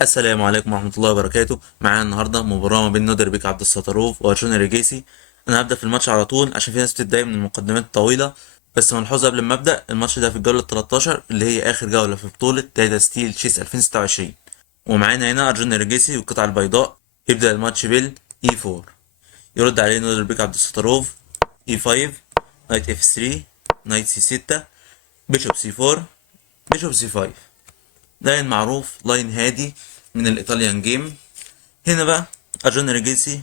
السلام عليكم ورحمة الله وبركاته. معانا النهاردة مباراة ما بين نودر بيك عبد الستاروف وأرجون ريجيسي. أنا هبدأ في الماتش على طول عشان في ناس بتتضايق من المقدمات الطويلة. بس ملحوظة قبل ما أبدأ، الماتش ده في الجولة 13 اللي هي آخر جولة في بطولة داتا ستيل تشيس 2026. ومعانا هنا أرجون ريجيسي والقطعة البيضاء. يبدأ الماتش بال E4. يرد عليه نودر بيك عبد الستاروف E5، نايت F3، نايت C6، بيشوب C4، بيشوب C5. لاين معروف، لاين هادي من الإيطاليان جيم. هنا بقى ارجون ريجيسي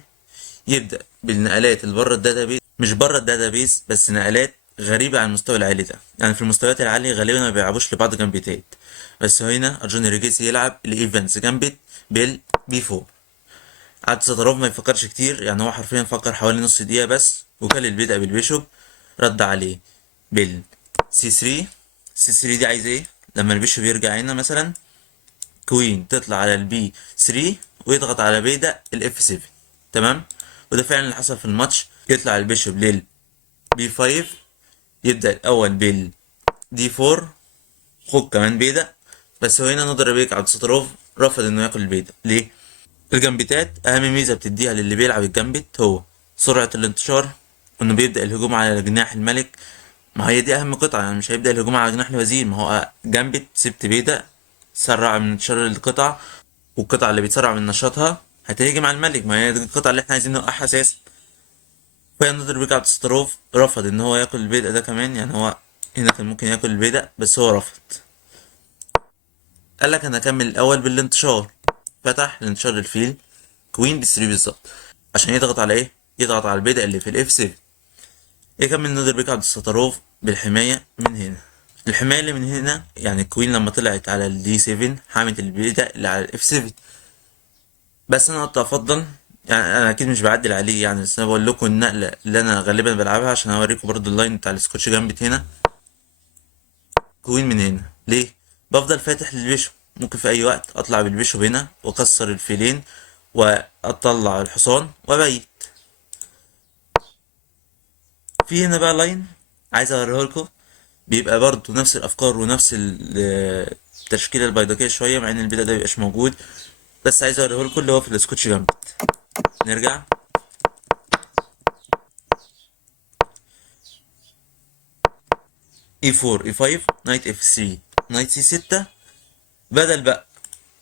يبدأ بالنقلات اللي بره الداتابيس، مش بره الداتابيس بس، نقلات غريبة عن المستوى العالي ده. يعني في المستويات العالية غالبا ما بيلعبوش لبعض جامبيتات، بس هنا ارجون ريجيسي يلعب الايفنتس جامبيت بالبي 4. قعد سطروف ما يفكرش كتير، يعني هو حرفيا فكر حوالي نص دقيقة بس، وكان البدء بالبيشوب. رد عليه بال سي 3. سي 3 دي عايز ايه؟ لما البيشوب يرجع هنا مثلا، كوين تطلع على البي 3 ويضغط على بيدا الاف 7. تمام. وده فعلا اللي حصل في الماتش. يطلع البيشوب لل بي 5، يبدأ الأول بال دي 4، خد كمان بيدا. بس هو هنا نضر بيك عبد الستروف رفض انه ياكل البيدا. ليه؟ الجنبيتات اهم ميزة بتديها للي بيلعب الجنبيت هو سرعة الانتشار، وانه بيبدأ الهجوم على جناح الملك. ما هي دي اهم قطعة، يعني مش هيبدأ الهجوم على جناح الوزير. ما هو جنبت سبت بيدا، سرع من انتشار القطع، والقطعة اللي بيتسرع من نشاطها هتهجم على الملك. ما هي دي القطعة اللي احنا عايزين نوقعها اساسا. فينظر بيك عبد الستروف رفض ان هو ياكل البيدق ده كمان. يعني هو هنا كان ممكن ياكل البيدق بس هو رفض. قال لك انا اكمل الاول بالانتشار. فتح الانتشار الفيل كوين بي 3 بالظبط، عشان يضغط على ايه؟ يضغط على البيدق اللي في الاف 7. يكمل نادر بيك عبد الستروف بالحماية من هنا. الحماية اللي من هنا يعني الكوين لما طلعت على الدي 7 حامت البيدق اللي على الاف 7. بس انا كنت افضل، يعني انا اكيد مش بعدل عليه يعني، بس انا بقول لكم النقله اللي انا غالبا بلعبها عشان اوريكم برضو اللاين بتاع السكوتش جامبت. هنا كوين من هنا ليه؟ بفضل فاتح للبيشوب، ممكن في اي وقت اطلع بالبيشوب هنا واكسر الفيلين واطلع الحصان وابيت. في هنا بقى لاين عايز اوريه لكم، بيبقى برضو نفس الافكار ونفس التشكيله البيضاويه شويه، مع ان البيضه ده مبيبقاش موجود. بس عايز اوريه لكم اللي هو في السكوتش جامبت. نرجع E4 E5 نايت F3 نايت C6. بدل بقى،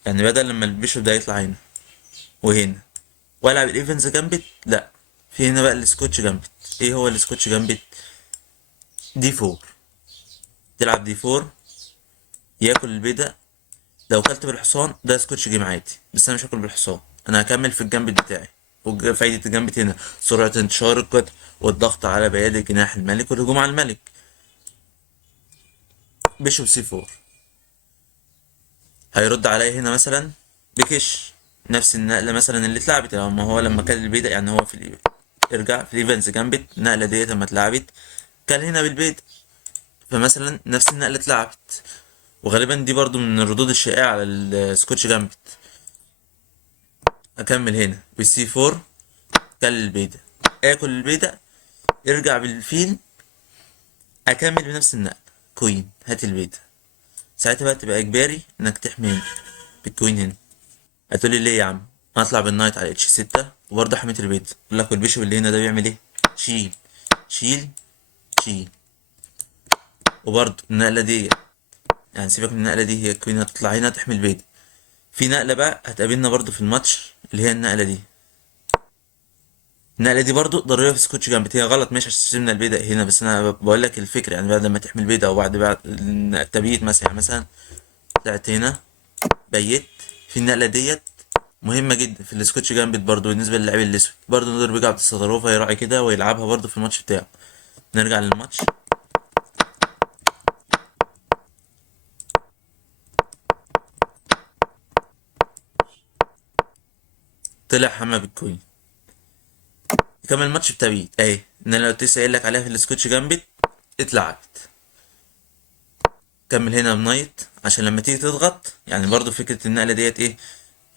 يعني بدل لما البيشوب ده يطلع هنا وهنا والعب الايفنز جامبت، لا، في هنا بقى السكوتش جامبت. ايه هو السكوتش جامبت؟ دي 4. تلعب دي 4، ياكل البيضة. لو كلت بالحصان ده سكوتش جيم عادي، بس انا مش هاكل بالحصان، انا هكمل في الجامبت بتاعي. وفايدة الجامبت هنا سرعة انتشار القطع، والضغط على بيادق جناح الملك والهجوم على الملك. بيشوب سي 4. هيرد عليا هنا مثلا بكش، نفس النقلة مثلا اللي اتلعبت. ما هو لما كان البيضة، يعني هو ارجع في الايفنتس جنبت النقلة ديت لما اتلعبت كان هنا بالبيضة، فمثلا نفس النقلة اتلعبت. وغالبا دي برضو من الردود الشائعة على السكوتش جامبت. اكمل هنا بالسي 4، كل البيضة، اكل البيضة، ارجع بالفيل، اكمل بنفس النقلة كوين هات البيضة. ساعتها بقى تبقى اجباري انك تحمي بالكوين هنا. هتقولي ليه يا عم؟ هطلع بالنايت على اتش 6 وبرضه حميت البيت. اقول لك والبيشوب اللي هنا ده بيعمل ايه؟ شيل شيل شيل. وبرضه النقله دي، يعني سيبك من النقله دي، هي الكوين هتطلع هنا تحمي البيت. في نقله بقى هتقابلنا برضه في الماتش اللي هي النقله دي. النقله دي برضه ضروريه في سكوتش جامبت. هي غلط ماشي عشان سيبنا البيضة هنا، بس انا بقول لك الفكره. يعني بعد لما تحمي البيضة او بعد التبييت مثلا، يعني مثلا طلعت هنا بيت، في النقله ديت مهمة جدا في السكوتش جامبت برضه بالنسبة للاعب الاسود. برضه نقدر بيجي عبد الستاروف هيراعي كده ويلعبها برضه في الماتش بتاعه. نرجع للماتش. طلع حما بالكوين. كمل الماتش بتبيت اهي، ان انا لو لسه قايل لك عليها في السكوتش جامبت اتلعبت. كمل هنا بنايت عشان لما تيجي تضغط، يعني برضه فكرة النقلة ديت ايه؟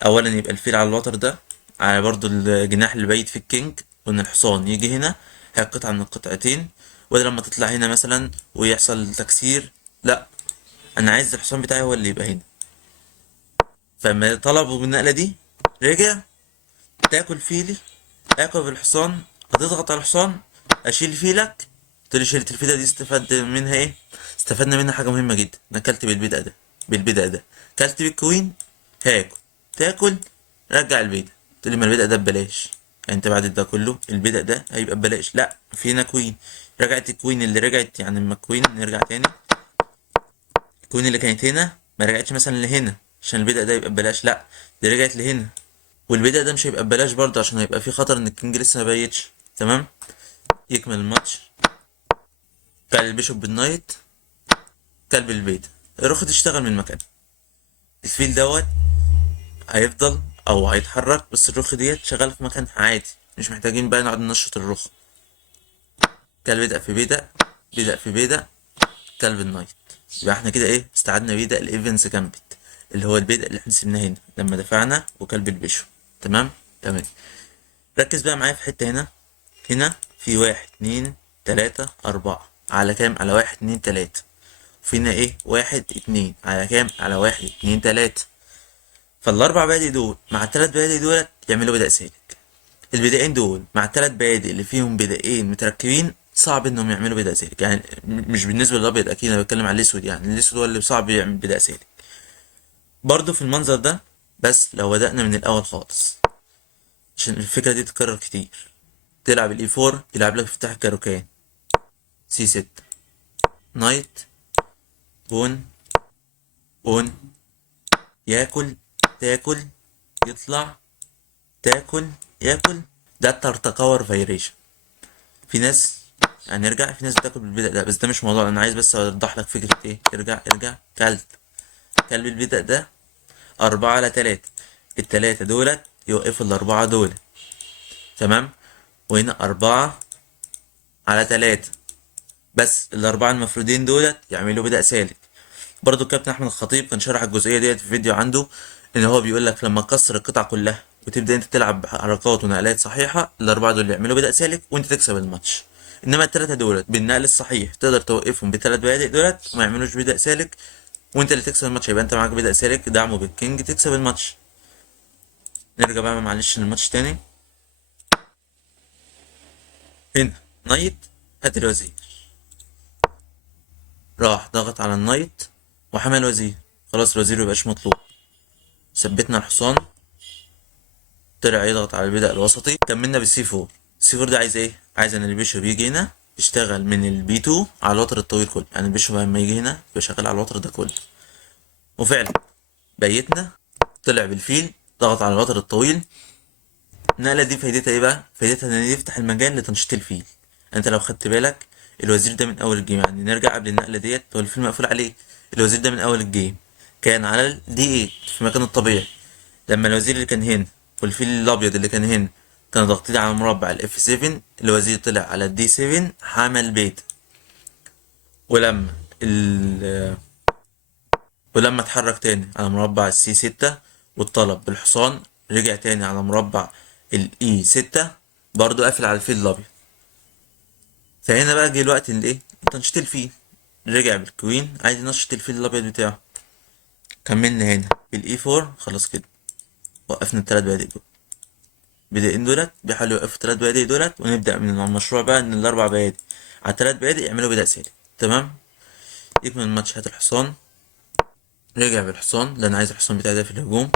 اولا يبقى الفيل على الوتر ده، على برضه الجناح اللي بايت في الكينج، وان الحصان يجي هنا هي قطعة من القطعتين. وده لما تطلع هنا مثلا ويحصل تكسير، لا، انا عايز الحصان بتاعي هو اللي يبقى هنا. فلما طلبوا بالنقلة دي رجع. تاكل فيلي، اكل بالحصان، هتضغط على الحصان، اشيل فيلك. قلت لي شلت الفيلة دي استفدت منها ايه؟ استفدنا منها حاجة مهمة جدا، انا اكلت بالبدأ ده اكلت بالكوين. هاكل، تاكل، رجع البيضة. قلت لي ما البدأ ده ببلاش، يعني انت بعد ده كله البدأ ده هيبقى ببلاش؟ لا، فينا كوين. رجعت الكوين اللي رجعت، يعني اما الكوين نرجع تاني، الكوين اللي كانت هنا ما رجعتش مثلا لهنا عشان البدأ ده يبقى ببلاش، لا، دي رجعت لهنا. والبدأ ده مش هيبقى ببلاش برضه عشان هيبقى في خطر ان الكينج لسه ما بيتش. تمام. يكمل الماتش. كلب البيشوب بالنايت، كلب البيت، الرخ تشتغل من مكانه. الفيل دوت هيفضل او هيتحرك، بس الرخ ديت شغال في مكانها عادي، مش محتاجين بقى نقعد ننشط الرخ. كلب بدأ في بيدق، بدأ في بيدق، كلب النايت. يبقى احنا كده ايه؟ استعدنا بيدق الايفنز جامبت، اللي هو البيدق اللي احنا سيبناه هنا لما دفعنا، وكلب البيشوب. تمام. تمام. ركز بقى معايا في حتة هنا. هنا في 1 2 3 4 على كام؟ على 1 2 3. فينا ايه؟ 1 2 على كام؟ على 1 2 3. فالاربع بادئ دول مع التلات بادئ دولت يعملوا بدأ سالك. البدائين دول مع التلات بادئ اللي فيهم بدائين متركبين صعب انهم يعملوا بدأ سالك، يعني مش بالنسبة للابيض، اكيد انا بتكلم على الاسود، يعني الاسود هو اللي صعب يعمل بدأ سالك برضه في المنظر ده. بس لو بدأنا من الاول خالص، عشان الفكرة دي تتكرر كتير. تلعب الاي 4 يلعب لك افتتاح الكاروكان، سي 6، نايت، بون، بون، ياكل، تاكل، يطلع، تاكل، ياكل. ده الترتكور فايريشن. في ناس، هنرجع، في ناس بتاكل بالبدأ ده، بس ده مش موضوع، انا عايز بس اوضح لك فكرة ايه. ارجع ارجع، كلب البدأ ده 4 على 3. التلاتة دولت يوقفوا الأربعة دول. تمام. وهنا 4 على 3، بس الأربعة المفروضين دولت يعملوا بدأ سالك. برضو الكابتن أحمد الخطيب كان شرح الجزئية ديت في فيديو عنده، إن هو بيقول لك لما تكسر القطع كلها وتبدأ أنت تلعب بحركات ونقلات صحيحة، الأربعة دول يعملوا بدأ سالك وأنت تكسب الماتش. إنما التلاتة دولت بالنقل الصحيح تقدر توقفهم بالتلات بادئ دولت وما يعملوش بدأ سالك، وأنت اللي تكسب الماتش. يبقى أنت معاك بدأ سالك دعمه بالكينج تكسب الماتش. نرجع بقى معلش للماتش تاني. هنا نايت، هات الوزير، راح ضغط على النايت وحمل الوزير. خلاص الوزير مبقاش مطلوب. ثبتنا الحصان، طلع يضغط على البدأ الوسطي. كملنا بالسي 4. السي 4 ده عايز ايه؟ عايز ان البيشوب يجي هنا يشتغل من البي 2 على الوتر الطويل كله، يعني البيشوب لما يجي هنا يبقى شغال على الوتر ده كله. وفعلا بيتنا طلع بالفيل، ضغط على الوتر الطويل. النقلة دي فايدتها ايه بقى؟ فايدتها ان يفتح المجال لتنشيط الفيل. انت لو خدت بالك الوزير ده من اول الجيم، يعني نرجع قبل النقلة ديت، هو الفيل مقفول عليه. الوزير ده من اول الجيم كان على الدي 8 في مكانه الطبيعي. لما الوزير اللي كان هنا والفيل الابيض اللي كان هنا كانوا ضاغطين على مربع الاف 7، الوزير طلع على الدي 7 حمل بيت. ولما ال ولما اتحرك تاني على مربع السي 6 والطلب بالحصان، رجع تاني على مربع الاي 6 برضو قافل على الفيل الابيض. فهنا بقى جه الوقت اللي ايه؟ تنشيط الفيل. رجع بالكوين عايز ينشط الفيل الابيض بتاعه. كملنا هنا بالاي 4. خلاص كده وقفنا التلات بادئ دول. بدائين دولت بيحاولوا يوقفوا التلات بادئ دولت، ونبدأ من المشروع بقى ان الاربع بادئ على التلات بادئ يعملوا بدأ سالك. تمام. يكمل الماتش. هات الحصان. رجع بالحصان لان عايز الحصان بتاعي ده في الهجوم.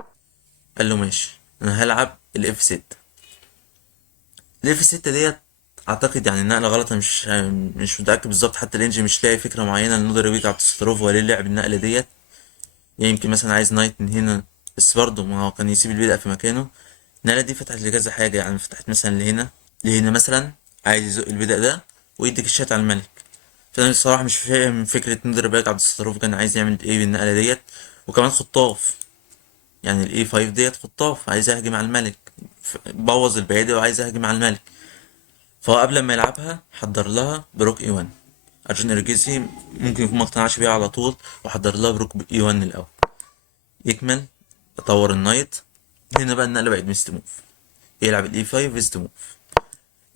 قال له ماشي، انا هلعب الاف 6. الاف 6 ديت اعتقد يعني النقله غلط، أنا مش متاكد بالظبط، حتى الانجي مش لاقي فكره معينه لنودر بيك عبد الستروف هو ليه لعب النقله ديت. يعني يمكن مثلا عايز نايت من هنا، بس برضه ما هو كان يسيب البدء في مكانه. النقله دي فتحت لكذا حاجه، يعني فتحت مثلا لهنا، لهنا مثلا عايز يزق البدء ده ويديك الشات على الملك. فانا الصراحه مش فاهم فكره نودر بيك عبد الستروف كان عايز يعمل ايه بالنقله ديت. وكمان خطاف، يعني الاي 5 ديت خطاف عايز يهجم على الملك، بوظ البيادق وعايز يهجم على الملك. فهو قبل ما يلعبها حضر لها بروك اي 1. ارجون ارجيسي ممكن يكون ما اقتنعش بيها على طول، وحضر لها بروك اي 1 الاول. يكمل يطور النايت. هنا بقى النقله بقت ميست موف، يلعب الاي 5 فيست موف،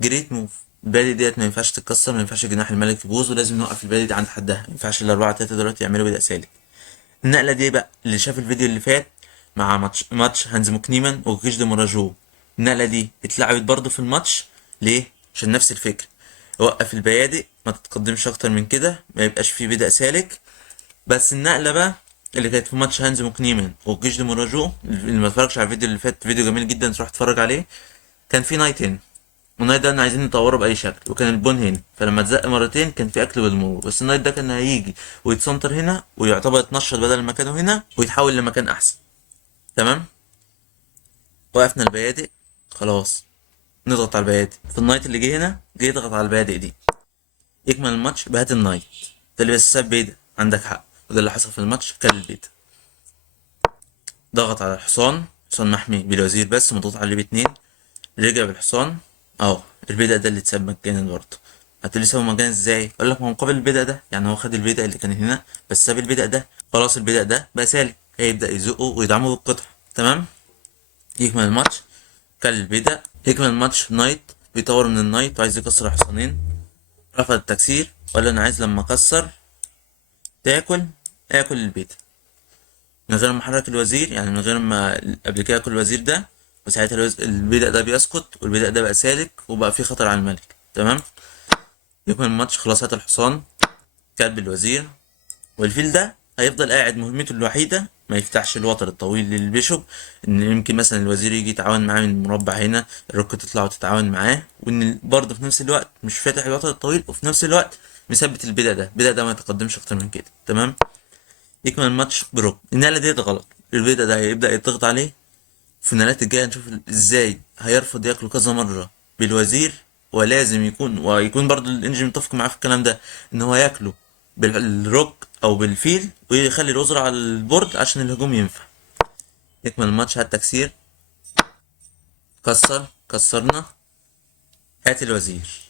جريت موف. البادي ديت ما ينفعش تتكسر، ما ينفعش جناح الملك يبوظ، ولازم نوقف البادي دي عند حدها، ما ينفعش الاربعه تلاته دلوقتي يعملوا بدأ سالك. النقله دي بقى اللي شاف الفيديو اللي فات مع ماتش هانز مكنيمان وكيش دي موراجو. النقلة دي اتلعبت برضه في الماتش. ليه؟ عشان نفس الفكرة، وقف البيادق، ما تتقدمش اكتر من كده، ما يبقاش فيه بدء سالك. بس النقلة بقى اللي كانت في ماتش هانز مكنيمان وكيش دي موراجو، اللي ما اتفرجش على الفيديو اللي فات، فيديو جميل جدا تروح تتفرج عليه. كان في نايت هنا، والنايت ده انا عايزين نطوره باي شكل، وكان البون هنا، فلما اتزق مرتين كان في اكل بالمرور. بس النايت ده كان هيجي ويتسنتر هنا ويعتبر اتنشط بدل ما كانه هنا ويتحول لمكان احسن. تمام. وقفنا البيادق، خلاص نضغط على البيادق. في النايت اللي جه هنا جه يضغط على البيادق دي، يكمل الماتش بهات النايت. ده اللي بس ساب بيدا، عندك حق، وده اللي حصل في الماتش. كان البيدا ضغط على الحصان، حصان محمي بالوزير بس مضغوط عليه باتنين، رجع بالحصان اهو. البيدا ده اللي اتساب مجانا برضه. هتقولي سابه مجانا ازاي؟ اقول لك ما هو مقابل البيدا ده، يعني هو خد البيدا اللي كان هنا بس ساب البيدا ده. خلاص البيدا ده بقى سالك، هيبدأ يزقه ويدعمه بالقطع. تمام. يكمل الماتش، كل البيدا. يكمل الماتش، نايت بيطور من النايت وعايز يكسر الحصانين. رفض التكسير وقال له انا عايز لما اكسر تاكل، اكل البيضة من غير ما احرك الوزير، يعني من غير ما قبل كده اكل الوزير ده. وساعتها البيدق ده بيسقط، والبيدق ده بقى سالك وبقى فيه خطر على الملك. تمام. يكمل الماتش، خلاص هات الحصان، كلب الوزير. والفيل ده هيفضل قاعد، مهمته الوحيدة ما يفتحش الوتر الطويل للبيشوب. ان يمكن مثلا الوزير يجي يتعاون معاه من المربع هنا، الروك تطلع وتتعاون معاه، وان برضه في نفس الوقت مش فاتح الوتر الطويل، وفي نفس الوقت مثبت البيدق ده، البيدق ده ما يتقدمش اكتر من كده. تمام. يكمل الماتش بروك. النقلة ديت غلط، البيضة ده هيبدأ يضغط عليه. في النقلات الجاية نشوف ازاي هيرفض ياكله كذا مرة بالوزير، ولازم ويكون برضو الانجن متفق معاه في الكلام ده، ان هو ياكله بالروك او بالفيل ويخلي الوزراء على البورد عشان الهجوم ينفع. يكمل الماتش، هات تكسير، كسرنا، هات الوزير.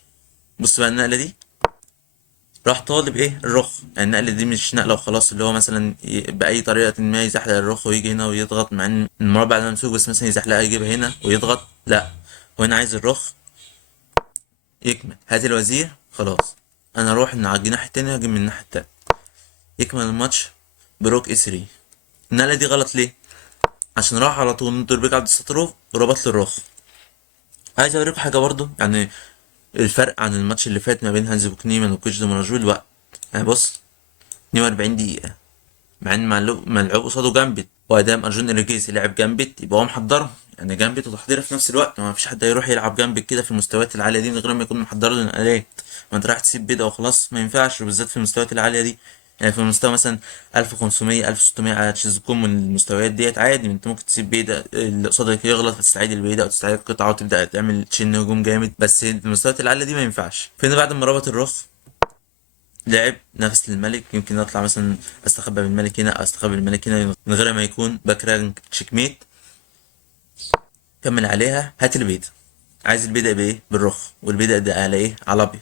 بص بقى النقلة دي، راح طالب ايه؟ الرخ. يعني النقلة دي مش نقلة وخلاص، اللي هو مثلا بأي طريقة ما يزحلق الرخ ويجي هنا ويضغط، مع ان المربع ده ممسوك بس مثلا يزحلقها يجيبها هنا ويضغط. لا، هو هنا عايز الرخ. يكمل، هات الوزير، خلاص انا اروح من على الجناح التاني هاجم من الناحية التانية. يكمل الماتش بروك اي 3. النقلة دي غلط ليه؟ عشان راح على طول من توربيك عبد الستروف وربط له الرخ. عايز اوريكم حاجة برضو، يعني الفرق عن الماتش اللي فات ما بين هانز بوكنيمان وكوتش دي مناجول الوقت. يعني بص، 42 دقيقة، مع ان ملعوب قصاده جامبت، وادام ارجون انريكيسي لعب جامبت يبقى هو محضرهم. يعني جامبت وتحضيره في نفس الوقت، ما فيش حد هيروح يلعب جامبت كده في المستويات العاليه دي من غير ما يكون محضر له نقلات. ما انت رايح تسيب بيضه وخلاص، ما ينفعش، وبالذات في المستويات العاليه دي. يعني في المستوى مثلا 1500 1600 على تشيزكوم، من المستويات ديت عادي انت ممكن تسيب بيضه اللي قصادك يغلط فتستعيد البيضه او تستعيد القطعه وتبدا تعمل تشن هجوم جامد. بس في المستويات العاليه دي ما ينفعش. فين بعد ما ربط الرخ لعب نفس الملك، يمكن اطلع مثلا استخبى بالملك هنا او استخبى بالملك هنا من غير ما يكون باك رانك تشيك ميت. كمل عليها، هات البيضة. عايز البيضة بايه؟ بالرخ. والبيضة ده على ايه؟ على ابيض.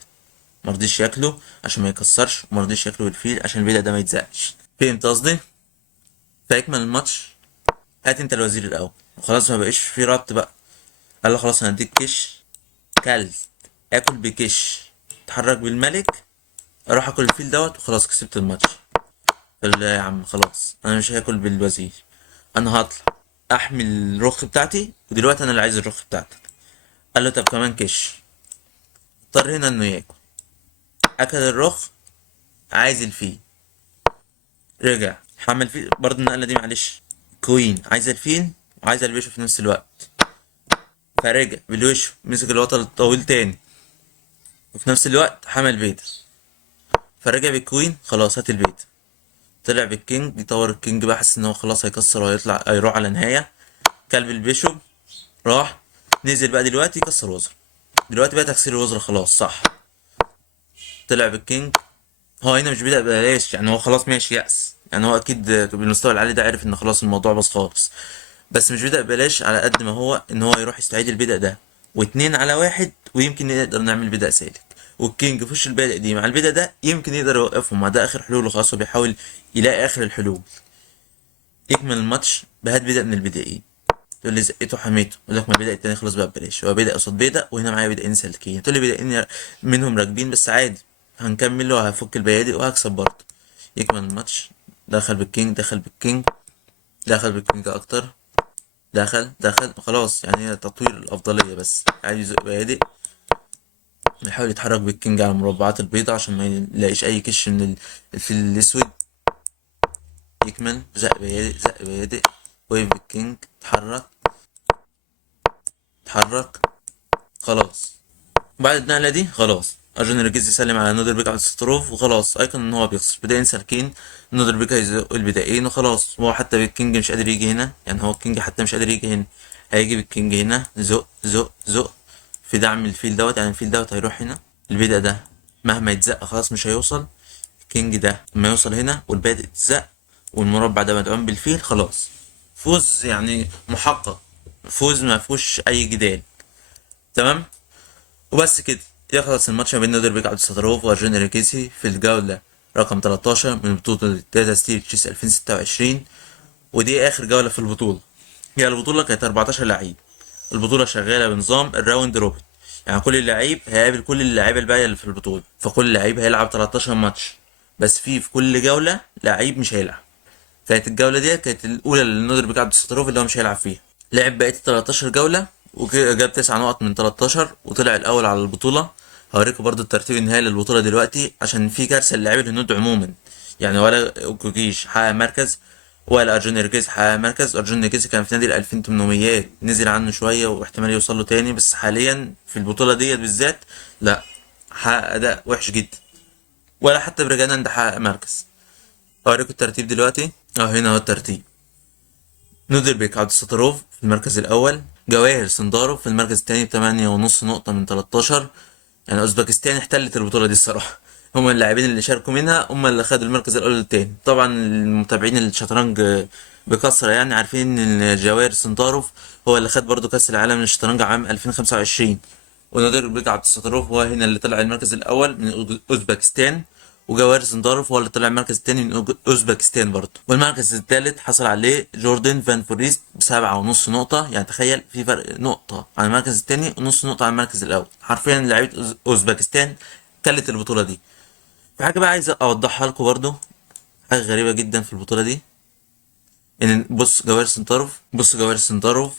مرضيش ياكله عشان ما يكسرش، ومرضيش ياكله بالفيل عشان البيضة ده ما يتزقش. فهمت قصدي؟ فيكمل الماتش، هات انت الوزير الاول، وخلاص ما بقيش في ربط بقى. قال له خلاص انا هديك كش، كلت، اكل بكش، اتحرك بالملك، اروح اكل الفيل دوت وخلاص كسبت الماتش. لا يا عم خلاص انا مش هاكل بالوزير، انا هطلع احمل الرخ بتاعتي، ودلوقتي انا اللي عايز الرخ بتاعتك. قال له طب كمان كش. اضطر هنا انه ياكل، اكل الرخ، عايز الفيل، رجع حمل فيل برضه. النقله دي معلش، كوين عايز الفيل وعايز البشه في نفس الوقت، فرجع بالوش مسك الوتر الطويل تاني، وفي نفس الوقت حمل بيضة، فرجع بالكوين، خلاص هات البيضة. طلع بالكينج، يطور الكينج بقى، حاسس ان هو خلاص هيكسر وهيطلع هيروح على نهاية. كلب البيشوب راح نزل بقى دلوقتي يكسر وزر. دلوقتي بقى تكسير الوزر خلاص صح. طلع بالكينج، هو هنا مش بدأ بلاش، يعني هو خلاص ماشي يأس، يعني هو اكيد بالمستوى العالي ده عارف ان خلاص الموضوع باظ خالص. بس مش بدأ بلاش على قد ما هو ان هو يروح يستعيد البدأ ده، واتنين على واحد ويمكن نقدر نعمل بدأ سالك. والكينج في وش البدأ دي مع البدأ ده يمكن يقدر يوقفهم، ما ده اخر حلول خلاص، هو بيحاول يلاقي اخر الحلول. يكمل الماتش بهات بدأ من البدائيين. تقول لي زقته حميته، يقول لك ما البدأ التاني خلاص بقى ببلاش، هو بدأ قصاد بدأ وهنا معايا بدأين سالكين. تقول لي بدأين منهم راكبين بس عادي، هنكمل وهفك البيادق وهكسب برضه. يكمل الماتش، دخل بالكينج، دخل بالكينج، دخل بالكينج اكتر، دخل خلاص، يعني هي تطوير الافضليه، بس عايز يبقى هادئ، بيحاول يتحرك بالكينج على المربعات البيضاء عشان ما يلاقيش اي كش من الفيل الاسود. يكمل زق بيادق زق بيادق، وقف بالكينج، اتحرك خلاص. بعد النقلة دي خلاص أرجون ريجيز يسلم على نودر بيك على الستروف، وخلاص أيقن إن هو بيخسر. بدأ ينسى الكين، نودر بيك هيزق البدائين وخلاص. هو حتى بالكينج مش قادر يجي هنا، يعني هو الكينج حتى مش قادر يجي هنا، هيجي بالكينج هنا زق زق زق في دعم الفيل دوت، يعني الفيل دوت هيروح هنا. البدأ ده مهما يتزق خلاص مش هيوصل. الكينج ده لما يوصل هنا والبادئ اتزق والمربع ده مدعوم بالفيل، خلاص فوز يعني محقق، فوز ما فيهوش أي جدال. تمام، وبس كده يخلص الماتش ما بين نودر بيك عبد الستاروف وارجون ريكيسي في الجولة رقم 13 من بطولة داتا ستيل تشيس 2026. ودي آخر جولة في البطولة. هي البطولة كانت 14 لعيب. البطولة شغالة بنظام الراوند روبن، يعني كل لعيب هيقابل كل اللعيبة الباقية اللي في البطولة، فكل لعيب هيلعب 13 ماتش، بس في كل جولة لعيب مش هيلعب. كانت الجولة دي كانت الأولى للنودر بيك عبد الستاروف اللي هو مش هيلعب فيها. لعب بقية 13 جولة وجاب 9 نقط من 13 وطلع الأول على البطولة. هوريكم برضو الترتيب النهائي للبطولة دلوقتي عشان في كارثة للاعيبة الهنود عموما. يعني ولا اوكوكيش حقق مركز، ولا أرجون ريجيز حقق مركز. أرجون ريجيز كان في نادي ال 2800، نزل عنه شوية واحتمال يوصل له تاني، بس حاليا في البطولة ديت بالذات لا، حقق أداء وحش جدا. ولا حتى برجانان ده حقق مركز. هوريكم الترتيب دلوقتي، هنا هو الترتيب. نودربيك عبد الستاروف في المركز الأول، جواهر سندارو في المركز الثاني بتمانية ونص نقطة من 13. يعني أوزبكستان احتلت البطولة دي الصراحة. هم اللاعبين اللي شاركوا منها هم اللي خدوا المركز الأول والتاني. طبعا المتابعين الشطرنج بكثرة يعني عارفين إن جواهر سنداروف هو اللي خد برضو كأس العالم للشطرنج عام 2025. ونودربيك عبد الستاروف هو هنا اللي طلع المركز الأول من أوزبكستان، وجواهر سندارف هو اللي طلع المركز التاني من اوزبكستان برضه. والمركز التالت حصل عليه جوردن فان فوريست ب7.5 نقطة. يعني تخيل في فرق نقطة عن المركز التاني ونص نقطة عن المركز الأول. حرفيا لعيبة أوزبكستان كلت البطولة دي. في حاجة بقى عايز أوضحها لكم برضه، حاجة غريبة جدا في البطولة دي، إن بص جواهر سنتاروف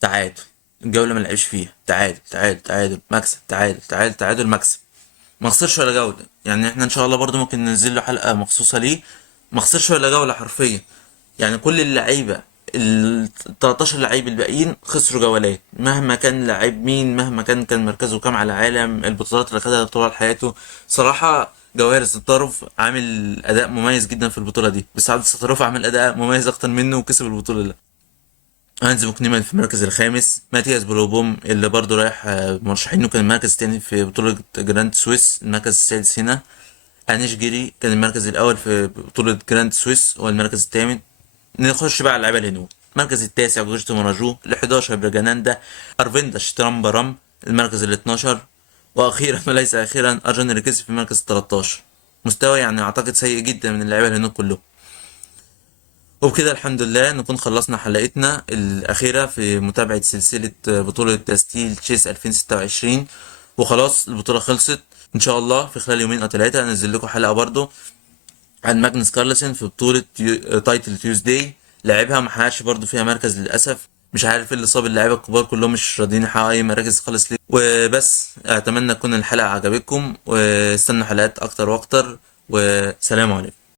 تعادل. الجولة ما لعبش فيها، تعادل مكسب، تعادل مكسب، ما خسرش ولا جولة. يعني احنا ان شاء الله برضو ممكن ننزل له حلقة مخصوصة ليه. ما خسرش ولا جولة حرفيا. يعني كل اللعيبة ال 13 لعيب الباقيين خسروا جولات، مهما كان لعيب مين، مهما كان مركزه كام على العالم، البطولات اللي خدها طوال حياته. صراحة جواهر الستاروف عامل اداء مميز جدا في البطولة دي، بس عبد الستاروف عامل اداء مميز اكتر منه وكسب البطولة دي. هانز بوكنيمان في المركز الخامس، ماتياس بلوبوم اللي برضه رايح مرشحينه كان المركز التاني في بطولة جراند سويس المركز السادس هنا. انيش جيري كان المركز الاول في بطولة جراند سويس هو المركز الثامن. نخش بقى على اللعيبة الهنود. المركز التاسع جوجتو مراجو، ال11 براجاناندا ارفيندا شترامبرام المركز ال12. واخيرا وليس اخيرا ارجون ريكيسي في المركز ال13. مستوى يعني اعتقد سيء جدا من اللعيبة الهنود كلهم. وبكده الحمد لله نكون خلصنا حلقتنا الأخيرة في متابعة سلسلة بطولة ستيل تشيس 2026. وخلاص البطولة خلصت. إن شاء الله في خلال يومين أو ثلاثة أنزل لكم حلقة برضو عن ماجنس كارلسن في بطولة تايتل تيوزداي. لعبها ما حققش برضو فيها مركز للأسف. مش عارف ايه اللي صاب اللعيبة الكبار كلهم مش راضيين يحققوا أي مراكز خالص ليه. وبس أتمنى تكون الحلقة عجبتكم، واستنوا حلقات أكتر وأكتر، وسلام عليكم.